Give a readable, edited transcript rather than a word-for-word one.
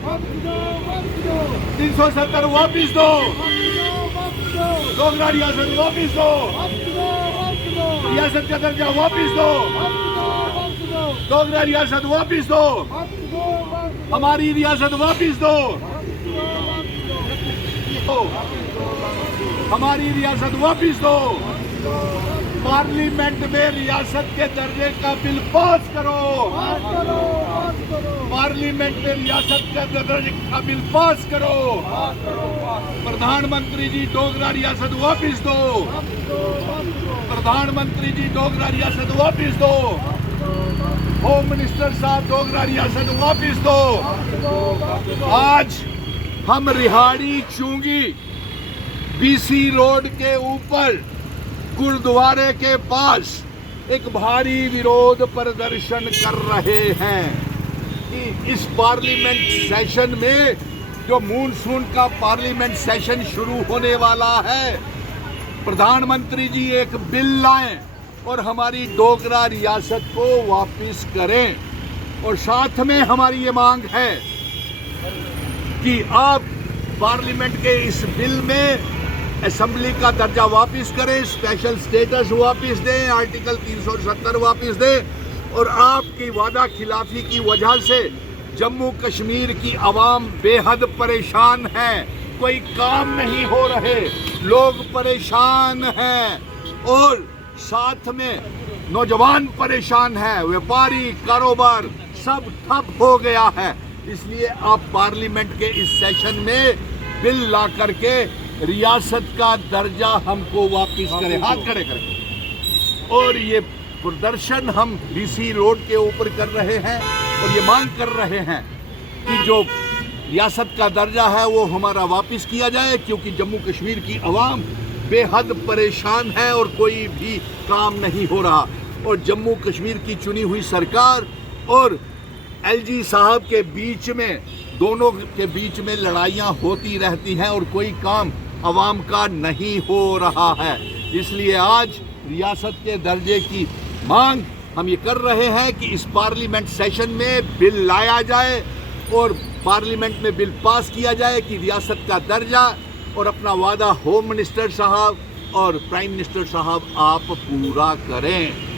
370 वापिस दो, डोगरा रियासत वापिस दो, रियासत का दर्जा वापिस दो, डोगरा रियासत वापिस दो, हमारी रियासत वापिस दो, हमारी रियासत वापिस दो। पार्लियामेंट में रियासत के दर्जे का बिल पास करो, पार्लियामेंट में रियासत के दर्जे का बिल पास करो। प्रधानमंत्री जी डोगरा रियासत वापिस दो, प्रधानमंत्री जी डोगरा रियासत वापिस दो, होम मिनिस्टर साहब डोगरा रियासत वापिस दो। आज हम रिहाड़ी चुंगी बीसी रोड के ऊपर गुरुद्वारे के पास एक भारी विरोध प्रदर्शन कर रहे हैं कि इस पार्लियामेंट सेशन में जो मानसून का पार्लियामेंट सेशन शुरू होने वाला है, प्रधानमंत्री जी एक बिल लाएं और हमारी डोगरा रियासत को वापस करें। और साथ में हमारी ये मांग है कि आप पार्लियामेंट के इस बिल में असेंबली का दर्जा वापस करें, स्पेशल स्टेटस वापस दें, आर्टिकल 370 वापस दें। और आपकी वादा खिलाफी की वजह से जम्मू कश्मीर की आवाम बेहद परेशान है, कोई काम नहीं हो रहे, लोग परेशान हैं और साथ में नौजवान परेशान है, व्यापारी कारोबार सब ठप हो गया है। इसलिए आप पार्लियामेंट के इस सेशन में बिल ला करके रियासत का दर्जा हमको वापस करें, हाथ खड़े करें। और ये प्रदर्शन हम बीसी रोड के ऊपर कर रहे हैं और ये मांग कर रहे हैं कि जो रियासत का दर्जा है वो हमारा वापस किया जाए, क्योंकि जम्मू कश्मीर की आवाम बेहद परेशान है और कोई भी काम नहीं हो रहा। और जम्मू कश्मीर की चुनी हुई सरकार और एलजी साहब के बीच में, दोनों के बीच में लड़ाइयाँ होती रहती हैं और कोई काम आवाम का नहीं हो रहा है। इसलिए आज रियासत के दर्जे की मांग हम ये कर रहे हैं कि इस पार्लियामेंट सेशन में बिल लाया जाए और पार्लियामेंट में बिल पास किया जाए कि रियासत का दर्जा और अपना वादा होम मिनिस्टर साहब और प्राइम मिनिस्टर साहब आप पूरा करें।